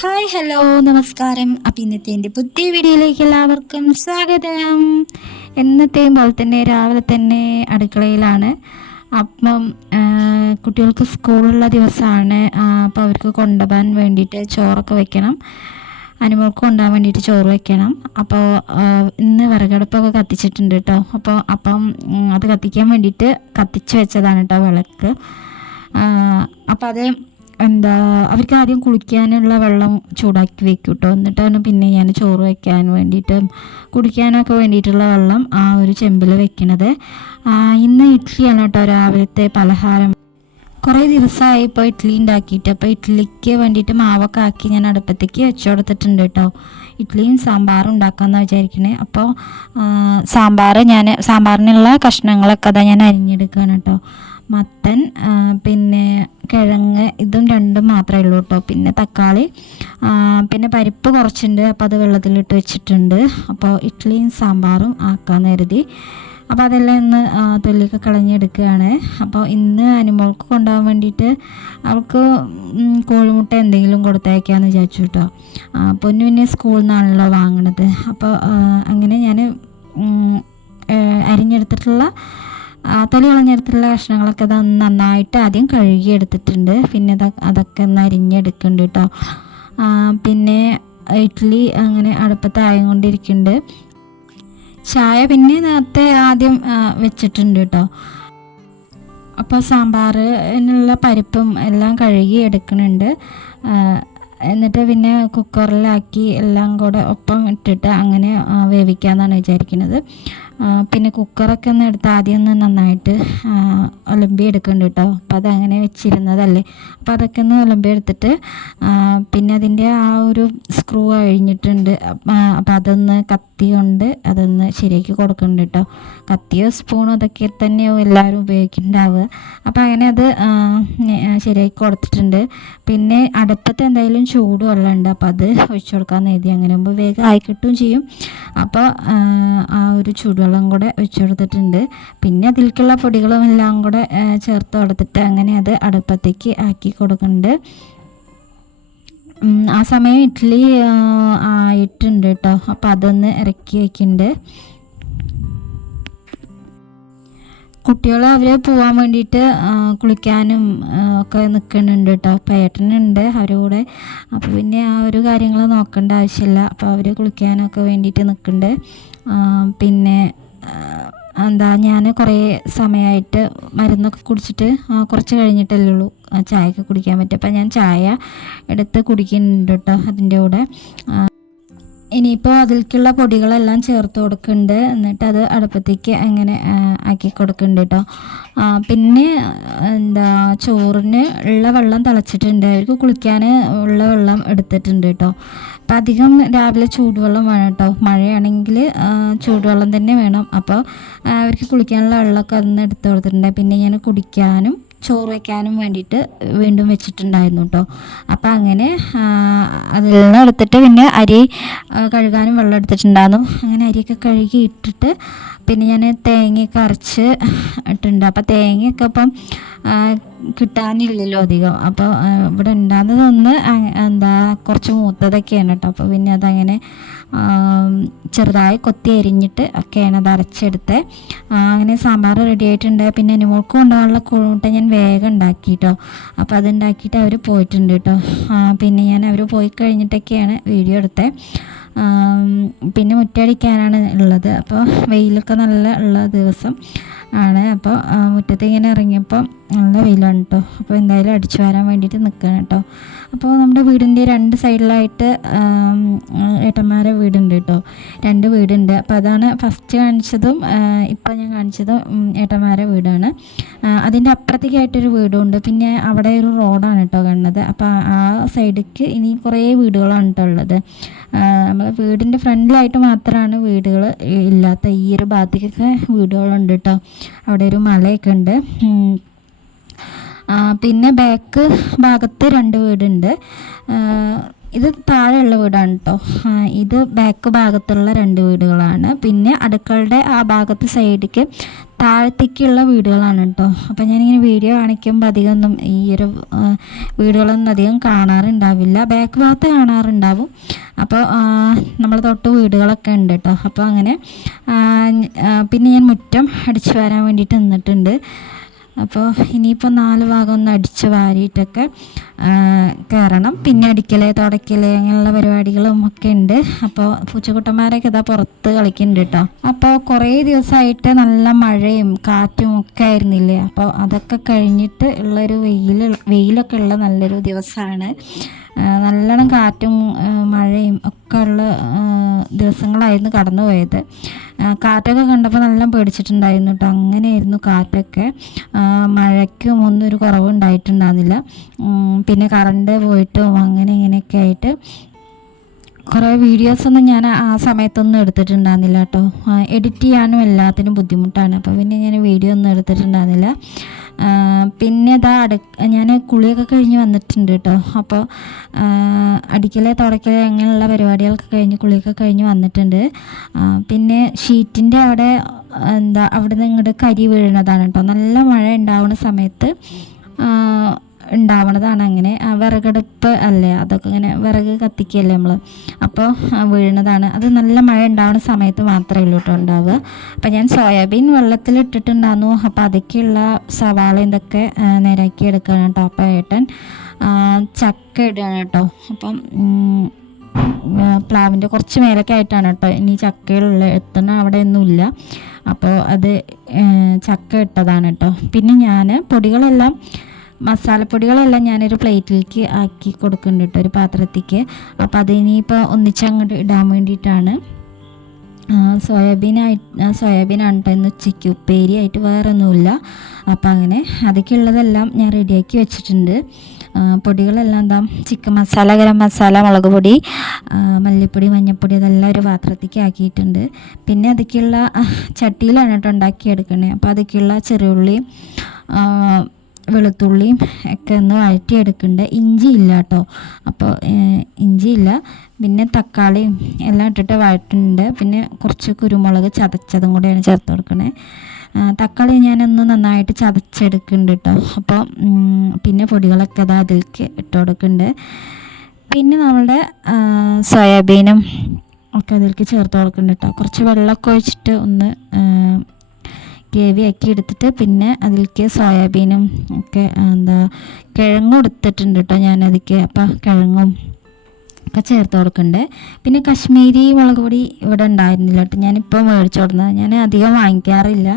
Hi hello നമസ്കാരം. അപ്പം ഇന്നത്തെ എന്റെ പുതിയ വീഡിയോയിലേക്ക് എല്ലാവർക്കും സ്വാഗതം. എന്നത്തെയും പോലെ തന്നെ രാവിലെ തന്നെ അടുക്കളയിലാണ്. അപ്പം കുട്ടികൾക്ക് സ്കൂളുള്ള ദിവസമാണ്. അപ്പോൾ അവർക്ക് കൊണ്ടുപോകാൻ വേണ്ടിയിട്ട് ചോറൊക്കെ വെക്കണം. അനുമോൾക്ക് കൊണ്ടുപോകാൻ വേണ്ടിയിട്ട് ചോറ് വെക്കണം. അപ്പോൾ ഇന്ന് വിറകടുപ്പൊക്കെ കത്തിച്ചിട്ടുണ്ട് കേട്ടോ. അപ്പോൾ അപ്പം അത് കത്തിക്കാൻ വേണ്ടിയിട്ട് കത്തിച്ച് വെച്ചതാണ് കേട്ടോ വിളക്ക്. അപ്പോൾ അത് എന്താ അവർക്ക് ആദ്യം കുളിക്കാനുള്ള വെള്ളം ചൂടാക്കി വെക്കും കേട്ടോ എന്നിട്ടാണ് പിന്നെ ഞാൻ ചോറ് വെക്കാൻ വേണ്ടിയിട്ട് കുടിക്കാനൊക്കെ വേണ്ടിയിട്ടുള്ള വെള്ളം ആ ഒരു ചെമ്പിൽ വെക്കണത്. ഇന്ന് ഇഡ്ഡലിയാണ് കേട്ടോ രാവിലത്തെ പലഹാരം. കുറേ ദിവസമായി ഇപ്പോൾ ഇഡ്ഡലി ഉണ്ടാക്കിയിട്ട് അപ്പോൾ ഇഡ്ഡലിക്ക് വേണ്ടിയിട്ട് മാവൊക്കെ ആക്കി ഞാൻ അടുപ്പത്തേക്ക് വെച്ചു കൊടുത്തിട്ടുണ്ട് കേട്ടോ. ഇഡ്ഡലിയും സാമ്പാറും ഉണ്ടാക്കാമെന്ന് വിചാരിക്കണേ. അപ്പോൾ സാമ്പാർ ഞാൻ സാമ്പാറിനുള്ള കഷ്ണങ്ങളൊക്കെ അതാ ഞാൻ അരിഞ്ഞെടുക്കുകയാണ് കേട്ടോ. മത്തൻ പിന്നെ കിഴങ്ങ് ഇതും രണ്ടും മാത്രമേ ഉള്ളൂ കേട്ടോ. പിന്നെ തക്കാളി പിന്നെ പരിപ്പ് കുറച്ചുണ്ട് അപ്പോൾ അത് വെള്ളത്തിലിട്ട് വെച്ചിട്ടുണ്ട്. അപ്പോൾ ഇഡ്ഡലിയും സാമ്പാറും ആക്കാമെന്ന് കരുതി. അപ്പോൾ അതെല്ലാം ഇന്ന് തൊല്ലിയൊക്കെ കളഞ്ഞെടുക്കുകയാണ്. അപ്പോൾ ഇന്ന് അനുമോൾക്ക് കൊണ്ടുപോകാൻ വേണ്ടിയിട്ട് അവൾക്ക് കോഴിമുട്ട എന്തെങ്കിലും കൊടുത്തയക്കാമെന്ന് വിചാരിച്ചു കേട്ടോ. പൊന്നു പിന്നെ സ്കൂളിൽ നിന്നാണല്ലോ വാങ്ങണത്. അപ്പോൾ അങ്ങനെ ഞാൻ അരിഞ്ഞെടുത്തിട്ടുള്ള തൊലി കളഞ്ഞെടുത്തിട്ടുള്ള കഷ്ണങ്ങളൊക്കെ അത് നന്നായിട്ട് ആദ്യം കഴുകി എടുത്തിട്ടുണ്ട് പിന്നെ അത് അതൊക്കെ ഒന്ന് അരിഞ്ഞെടുക്കുന്നുണ്ട് കേട്ടോ. പിന്നെ ഇഡ്ഡലി അങ്ങനെ അടുപ്പത്തായം കൊണ്ടിരിക്കുന്നുണ്ട് ചായ പിന്നെ നേരത്തെ ആദ്യം വെച്ചിട്ടുണ്ട് കേട്ടോ. അപ്പോൾ സാമ്പാറിനുള്ള പരിപ്പും എല്ലാം കഴുകി എടുക്കുന്നുണ്ട് എന്നിട്ട് പിന്നെ കുക്കറിലാക്കി എല്ലാം കൂടെ ഒപ്പം ഇട്ടിട്ട് അങ്ങനെ വേവിക്കാമെന്നാണ് വിചാരിക്കുന്നത്. പിന്നെ കുക്കറൊക്കെ ഒന്ന് എടുത്ത് ആദ്യം ഒന്ന് നന്നായിട്ട് ഒലമ്പി എടുക്കുന്നുണ്ട് കേട്ടോ അപ്പം അതങ്ങനെ വെച്ചിരുന്നതല്ലേ. അപ്പം അതൊക്കെ ഒന്ന് ഒലമ്പി എടുത്തിട്ട് പിന്നെ അതിന്റെ ആ ഒരു സ്ക്രൂ കഴിഞ്ഞിട്ടുണ്ട് അപ്പം അതൊന്ന് കത്തി കൊണ്ട് അതൊന്ന് ശരിയാക്കി കൊടുക്കുന്നുണ്ട് കേട്ടോ കത്തിയോ സ്പൂണോ അതൊക്കെ തന്നെയാവും എല്ലാവരും ഉപയോഗിക്കുന്നുണ്ടാവുക അപ്പം അങ്ങനെ അത് ശരിയാക്കി കൊടുത്തിട്ടുണ്ട്. പിന്നെ അടുപ്പത്ത് എന്തായാലും ചൂട് വെള്ളമുണ്ട് അപ്പം അത് ഒഴിച്ചു കൊടുക്കാമെന്ന് എഴുതി അങ്ങനെ വേഗം ആയിക്കിട്ടും ചെയ്യും. അപ്പോൾ ആ, ഒരു ചൂടുവെള്ളം കൂടെ ഒഴിച്ചു കൊടുത്തിട്ടുണ്ട് പിന്നെ അതിലേക്കുള്ള പൊടികളും എല്ലാം കൂടെ ചേർത്ത് കൊടുത്തിട്ട് അങ്ങനെ അത് അടുപ്പത്തേക്ക് ആക്കി കൊടുക്കുന്നുണ്ട്. ആ സമയം ഇഡ്ഡലി ആയിട്ടുണ്ട് കേട്ടോ അപ്പോൾ അതൊന്ന് ഇറക്കി വയ്ക്കുന്നുണ്ട് കുട്ടികൾ അവർ പോകാൻ വേണ്ടിയിട്ട് കുളിക്കാനും ഒക്കെ നിൽക്കുന്നുണ്ട് കേട്ടോ അപ്പോൾ ഏട്ടനുണ്ട് അവരുടെ കൂടെ. അപ്പോൾ പിന്നെ ആ ഒരു കാര്യങ്ങൾ നോക്കേണ്ട ആവശ്യമില്ല അപ്പോൾ അവർ കുളിക്കാനൊക്കെ വേണ്ടിയിട്ട് നിൽക്കുന്നുണ്ട് പിന്നെ എന്താ ഞാൻ കുറേ സമയമായിട്ട് മരുന്നൊക്കെ കുടിച്ചിട്ട് കുറച്ച് കഴിഞ്ഞിട്ടല്ലേ ഉള്ളൂ ചായയൊക്കെ കുടിക്കാൻ പറ്റും. അപ്പോൾ ഞാൻ ചായ എടുത്ത് കുടിക്കുന്നുണ്ട് കേട്ടോ അതിന്റെ കൂടെ. ഇനിയിപ്പോൾ അതിലേക്കുള്ള പൊടികളെല്ലാം ചേർത്ത് കൊടുക്കുന്നുണ്ട് എന്നിട്ട് അത് അടുപ്പത്തേക്ക് അങ്ങനെ ആക്കി കൊടുക്കുന്നുണ്ട് കേട്ടോ പിന്നെ എന്താ ചോറിന് ഉള്ള വെള്ളം തിളച്ചിട്ടുണ്ട്. അവർക്ക് കുളിക്കാൻ ഉള്ള വെള്ളം എടുത്തിട്ടുണ്ട് കേട്ടോ അപ്പം അധികം രാവിലെ ചൂടുവെള്ളം വേണം കേട്ടോ മഴയാണെങ്കിൽ ചൂടുവെള്ളം തന്നെ വേണം. അപ്പോൾ അവർക്ക് കുളിക്കാനുള്ള വെള്ളമൊക്കെ അതിന് എടുത്ത് കൊടുത്തിട്ടുണ്ട്. പിന്നെ ഞാൻ കുടിക്കാനും ചോറ് വയ്ക്കാനും വേണ്ടിയിട്ട് വീണ്ടും വെച്ചിട്ടുണ്ടായിരുന്നു കേട്ടോ അപ്പോൾ അങ്ങനെ അതിൽ നിന്ന് എടുത്തിട്ട് പിന്നെ അരി കഴുകാനും വെള്ളം എടുത്തിട്ടുണ്ടായിരുന്നു. അങ്ങനെ അരിയൊക്കെ കഴുകി ഇട്ടിട്ട് പിന്നെ ഞാൻ തേങ്ങയൊക്കെ അരച്ച് ഇട്ടുണ്ട് അപ്പോൾ തേങ്ങയൊക്കെ ഇപ്പം കിട്ടാനില്ലല്ലോ അധികം. അപ്പോൾ ഇവിടെ ഉണ്ടാകുന്നതൊന്ന് എന്താ കുറച്ച് മൂത്തതൊക്കെയാണ് കേട്ടോ അപ്പോൾ പിന്നെ അതങ്ങനെ ചെറുതായി കൊത്തി അരിഞ്ഞിട്ട് ഒക്കെയാണ് അത് അരച്ചെടുത്ത്. അങ്ങനെ സാമ്പാർ റെഡി ആയിട്ടുണ്ട്. പിന്നെ അനുമോൾക്ക് കൊണ്ടുപോകാനുള്ള കൂട്ട ഞാൻ വേഗം ഉണ്ടാക്കി കേട്ടോ അപ്പോൾ അത് ഉണ്ടാക്കിയിട്ട് അവർ പോയിട്ടുണ്ട് കേട്ടോ. പിന്നെ ഞാൻ അവർ പോയി കഴിഞ്ഞിട്ടൊക്കെയാണ് വീഡിയോ എടുത്തത് പിന്നെ മുറ്റടിക്കാനാണ് ഉള്ളത്. അപ്പോൾ വെയിലൊക്കെ നല്ല ഉള്ള ദിവസം ആണ്. അപ്പോൾ മുറ്റത്ത് ഇങ്ങനെ ഇറങ്ങിയപ്പോൾ നല്ല വെയിലാണ് കേട്ടോ അപ്പോൾ എന്തായാലും അടിച്ചു വരാൻ വേണ്ടിയിട്ട് നിൽക്കണം കേട്ടോ അപ്പോൾ നമ്മുടെ വീടിന്റെ രണ്ട് സൈഡിലായിട്ട് ഏട്ടന്മാരെ വീടുണ്ട് കേട്ടോ രണ്ട് വീടുണ്ട്. അപ്പോൾ അതാണ് ഫസ്റ്റ് കാണിച്ചതും ഇപ്പോൾ ഞാൻ കാണിച്ചതും ഏട്ടന്മാരെ വീടാണ്. അതിന്റെ അപ്പുറത്തേക്കായിട്ടൊരു വീടുണ്ട്. പിന്നെ അവിടെ ഒരു റോഡാണ് കേട്ടോ കാണുന്നത്. അപ്പോൾ ആ സൈഡിലേക്ക് ഇനി കുറേ വീടുകളാണ് കേട്ടോ ഉള്ളത്. നമ്മൾ വീടിന്റെ ഫ്രണ്ടിലായിട്ട് മാത്രമാണ് വീടുകൾ ഇല്ലാത്ത ഈ ഒരു ഭാഗത്തേക്കൊക്കെ വീടുകളുണ്ട് കേട്ടോ അവിടെ ഒരു മലയൊക്കെ ഉണ്ട്. പിന്നെ ബാക്ക് ഭാഗത്ത് രണ്ട് വീടുണ്ട്. ഇത് താഴെയുള്ള വീടാണ് കേട്ടോ ഇത് ബാക്ക് ഭാഗത്തുള്ള രണ്ട് വീടുകളാണ്. പിന്നെ അടുക്കളുടെ ആ ഭാഗത്ത് സൈഡിക്ക് താഴത്തേക്കുള്ള വീടുകളാണ് കേട്ടോ അപ്പം ഞാനിങ്ങനെ വീഡിയോ കാണിക്കുമ്പോൾ അധികം ഒന്നും ഈ ഒരു വീടുകളൊന്നും അധികം കാണാറുണ്ടാവില്ല. ബാക്ക് ഭാഗത്ത് കാണാറുണ്ടാവും. അപ്പോൾ നമ്മൾ തൊട്ട് വീടുകളൊക്കെ ഉണ്ട് കേട്ടോ അപ്പോൾ അങ്ങനെ പിന്നെ ഞാൻ മുറ്റം അടിച്ചു വരാൻ വേണ്ടിയിട്ട് നിന്നിട്ടുണ്ട്. അപ്പോൾ ഇനിയിപ്പോൾ നാല് ഭാഗം ഒന്ന് അടിച്ച് വാരിയിട്ടൊക്കെ കയറണം പിന്നെ അടിക്കൽ തുടയ്ക്കൽ അങ്ങനെയുള്ള പരിപാടികളും ഒക്കെ ഉണ്ട്. അപ്പോൾ പൂച്ചക്കുട്ടന്മാരൊക്കെ ഇതാ പുറത്ത് കളിക്കുന്നുണ്ട് കേട്ടോ. അപ്പോൾ കുറേ ദിവസമായിട്ട് നല്ല മഴയും കാറ്റും ഒക്കെ ആയിരുന്നില്ലേ? അപ്പോൾ അതൊക്കെ കഴിഞ്ഞിട്ട് ഉള്ളൊരു വെയിൽ വെയിലൊക്കെ ഉള്ള നല്ലൊരു ദിവസമാണ് നല്ലോണം കാറ്റും മഴയും ഒക്കെ ഉള്ള ദിവസങ്ങളായിരുന്നു കടന്നു പോയത്. കാറ്റൊക്കെ കണ്ടപ്പോൾ നല്ല പേടിച്ചിട്ടുണ്ടായിരുന്നു കേട്ടോ അങ്ങനെയായിരുന്നു കാറ്റൊക്കെ. മഴയ്ക്കും ഒന്നും ഒരു കുറവുണ്ടായിട്ടുണ്ടായിരുന്നില്ല ഉണ്ടായിട്ടുണ്ടായിരുന്നില്ല. പിന്നെ കറണ്ട് പോയിട്ടും അങ്ങനെ ഇങ്ങനെയൊക്കെ ആയിട്ട് കുറേ വീഡിയോസൊന്നും ഞാൻ ആ സമയത്തൊന്നും എടുത്തിട്ടുണ്ടായിരുന്നില്ല കേട്ടോ എഡിറ്റ് ചെയ്യാനും എല്ലാത്തിനും ബുദ്ധിമുട്ടാണ്. അപ്പോൾ പിന്നെ ഞാൻ വീഡിയോ ഒന്നും എടുത്തിട്ടുണ്ടായിരുന്നില്ല. പിന്നെ ഇതാ അടു ഞാൻ കുളിയൊക്കെ കഴിഞ്ഞ് വന്നിട്ടുണ്ട് കേട്ടോ അപ്പോൾ അടിക്കൽ തുടക്കൽ അങ്ങനെയുള്ള പരിപാടികളൊക്കെ കഴിഞ്ഞ് കുളിയൊക്കെ കഴിഞ്ഞ് വന്നിട്ടുണ്ട്. പിന്നെ ഷീറ്റിന്റെ അവിടെ എന്താ അവിടെ നിന്ന് ഇങ്ങോട്ട് കരി വീഴുന്നതാണ് കേട്ടോ നല്ല മഴ ഉണ്ടാവുന്ന സമയത്ത് ഉണ്ടാവണതാണ് അങ്ങനെ വിറകടുപ്പ് അല്ലേ? അതൊക്കെ ഇങ്ങനെ വിറക് കത്തിക്കുകയല്ലേ നമ്മൾ അപ്പോൾ വീഴുന്നതാണ്. അത് നല്ല മഴ ഉണ്ടാവുന്ന സമയത്ത് മാത്രമേ ഉള്ളൂ കേട്ടോ ഉണ്ടാവുക. അപ്പോൾ ഞാൻ സോയാബീൻ വെള്ളത്തിൽ ഇട്ടിട്ടുണ്ടായിരുന്നു അപ്പോൾ അതൊക്കെയുള്ള സവാള ഇതൊക്കെ നേരാക്കി എടുക്കുകയാണ് ഏട്ടൻ. ചക്ക ഇടുകയാണ് കേട്ടോ. അപ്പം പ്ലാവിന്റെ കുറച്ച് മേലൊക്കെ ആയിട്ടാണ് കേട്ടോ. ഇനി ചക്കയിലുള്ള എത്തണം അവിടെ ഒന്നുമില്ല അപ്പോൾ അത് ചക്ക ഇട്ടതാണ് കേട്ടോ. പിന്നെ ഞാൻ പൊടികളെല്ലാം മസാലപ്പൊടികളെല്ലാം ഞാനൊരു പ്ലേറ്റിലേക്ക് ആക്കി കൊടുക്കുന്നുണ്ട് കേട്ടോ ഒരു പാത്രത്തേക്ക് അപ്പോൾ അതിനിപ്പോൾ ഒന്നിച്ചങ്ങോട്ട് ഇടാൻ വേണ്ടിയിട്ടാണ്. സോയാബീനായി സോയാബീനാണ് കേട്ടോ ഇന്ന് ഉച്ചയ്ക്ക് ഉപ്പേരി ആയിട്ട് വേറെ ഒന്നുമില്ല അപ്പോൾ അങ്ങനെ അതൊക്കെയുള്ളതെല്ലാം ഞാൻ റെഡിയാക്കി വെച്ചിട്ടുണ്ട്. പൊടികളെല്ലാം എന്താ ചിക്കൻ മസാല ഗരം മസാല മുളക് പൊടി മല്ലിപ്പൊടി മഞ്ഞൾപ്പൊടി അതെല്ലാം ഒരു പാത്രത്തേക്ക് ആക്കിയിട്ടുണ്ട്. പിന്നെ അതൊക്കെയുള്ള ചട്ടിയിലാണ് കേട്ടോ ഉണ്ടാക്കിയെടുക്കണേ. അപ്പോൾ അതൊക്കെയുള്ള ചെറിയുള്ളി വെളുത്തുള്ളിയും ഒക്കെ ഒന്ന് വഴറ്റിയെടുക്കുന്നുണ്ട് ഇഞ്ചി ഇല്ല കേട്ടോ അപ്പോൾ ഇഞ്ചി ഇല്ല. പിന്നെ തക്കാളിയും എല്ലാം ഇട്ടിട്ട് വഴറ്റുന്നുണ്ട് പിന്നെ കുറച്ച് കുരുമുളക് ചതച്ചതും കൂടിയാണ് ചേർത്ത് കൊടുക്കണേ. തക്കാളി ഞാനൊന്ന് നന്നായിട്ട് ചതച്ചെടുക്കുന്നുണ്ട് കേട്ടോ അപ്പോൾ പിന്നെ പൊടികളൊക്കെ അതാ അതിലേക്ക് ഇട്ട് കൊടുക്കുന്നുണ്ട് പിന്നെ നമ്മളുടെ സോയാബീനും ഒക്കെ അതിലേക്ക് ചേർത്ത് കൊടുക്കുന്നുണ്ട് കേട്ടോ കുറച്ച് വെള്ളമൊക്കെ ഒഴിച്ചിട്ട് ഒന്ന് ഗ്രേവി ആക്കി എടുത്തിട്ട് പിന്നെ അതിലേക്ക് സോയാബീനും ഒക്കെ എന്താ കിഴങ്ങും എടുത്തിട്ടുണ്ട് കേട്ടോ ഞാൻ അതിലേക്ക് അപ്പം കിഴങ്ങും ഒക്കെ ചേർത്ത് കൊടുക്കണ്ടേ. പിന്നെ കശ്മീരി മുളക് പൊടി ഇവിടെ ഉണ്ടായിരുന്നില്ല കേട്ടോ ഞാനിപ്പോൾ മേടിച്ചു കൊടുക്കുന്നത് ഞാൻ അധികം വാങ്ങിക്കാറില്ല.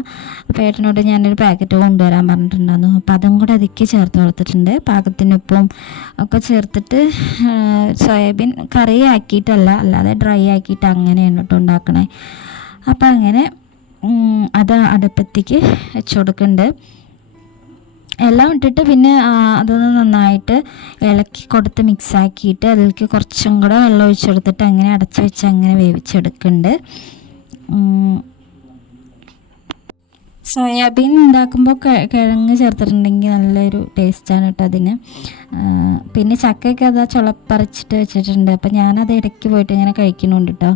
അപ്പോൾ ഏട്ടനോട് ഞാനൊരു പാക്കറ്റ് കൊണ്ടുവരാൻ പറഞ്ഞിട്ടുണ്ടായിരുന്നു. അപ്പോൾ അതും കൂടെ അതിക്ക് ചേർത്ത് കൊടുത്തിട്ടുണ്ട്. പാകത്തിന് ഉപ്പും ഒക്കെ ചേർത്തിട്ട് സോയാബീൻ കറി ആക്കിയിട്ടല്ല അല്ലാതെ ഡ്രൈ ആക്കിയിട്ട് അങ്ങനെയാണ് കേട്ടോ ഉണ്ടാക്കണേ. അപ്പോൾ അങ്ങനെ അത് അടുപ്പത്തേക്ക് വെച്ച് കൊടുക്കുന്നുണ്ട് എല്ലാം ഇട്ടിട്ട് പിന്നെ അതൊന്ന് നന്നായിട്ട് ഇളക്കി കൊടുത്ത് മിക്സാക്കിയിട്ട് അതിലേക്ക് കുറച്ചും കൂടെ വെള്ളം ഒഴിച്ചു കൊടുത്തിട്ട് അങ്ങനെ അടച്ചു വെച്ച് അങ്ങനെ വേവിച്ചെടുക്കുന്നുണ്ട്. സോയാബീൻ ഉണ്ടാക്കുമ്പോൾ കിഴങ്ങ് ചേർത്തിട്ടുണ്ടെങ്കിൽ നല്ലൊരു ടേസ്റ്റാണ് കേട്ടോ അതിന്. പിന്നെ ചക്കയൊക്കെ അതാ ചുളപ്പറിച്ചിട്ട് വെച്ചിട്ടുണ്ട്. അപ്പം ഞാനത് ഇടയ്ക്ക് പോയിട്ട് ഇങ്ങനെ കഴിക്കുന്നുണ്ട് കേട്ടോ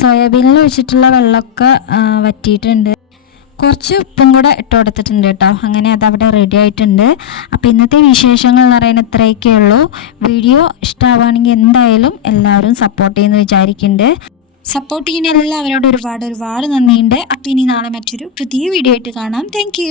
സോയാബീനിൽ ഒഴിച്ചിട്ടുള്ള വെള്ളമൊക്കെ വറ്റിയിട്ടുണ്ട്. കുറച്ച് ഉപ്പും കൂടെ ഇട്ട് കൊടുത്തിട്ടുണ്ട് കേട്ടോ അങ്ങനെ അത് അവിടെ റെഡി ആയിട്ടുണ്ട്. അപ്പോൾ ഇന്നത്തെ വിശേഷങ്ങൾ എന്ന് പറയുന്നത് ഇത്രയൊക്കെ ഉള്ളൂ. വീഡിയോ ഇഷ്ടമാവുകയാണെങ്കിൽ എന്തായാലും എല്ലാവരും സപ്പോർട്ട് ചെയ്യുമെന്ന് വിചാരിക്കുന്നുണ്ട് സപ്പോർട്ട് ചെയ്യുന്ന എല്ലാവരോടും ഒരുപാട് ഒരുപാട് നന്ദിയുണ്ട്. അപ്പോൾ ഇനി നാളെ മറ്റൊരു പുതിയ വീഡിയോ ആയിട്ട് കാണാം. താങ്ക്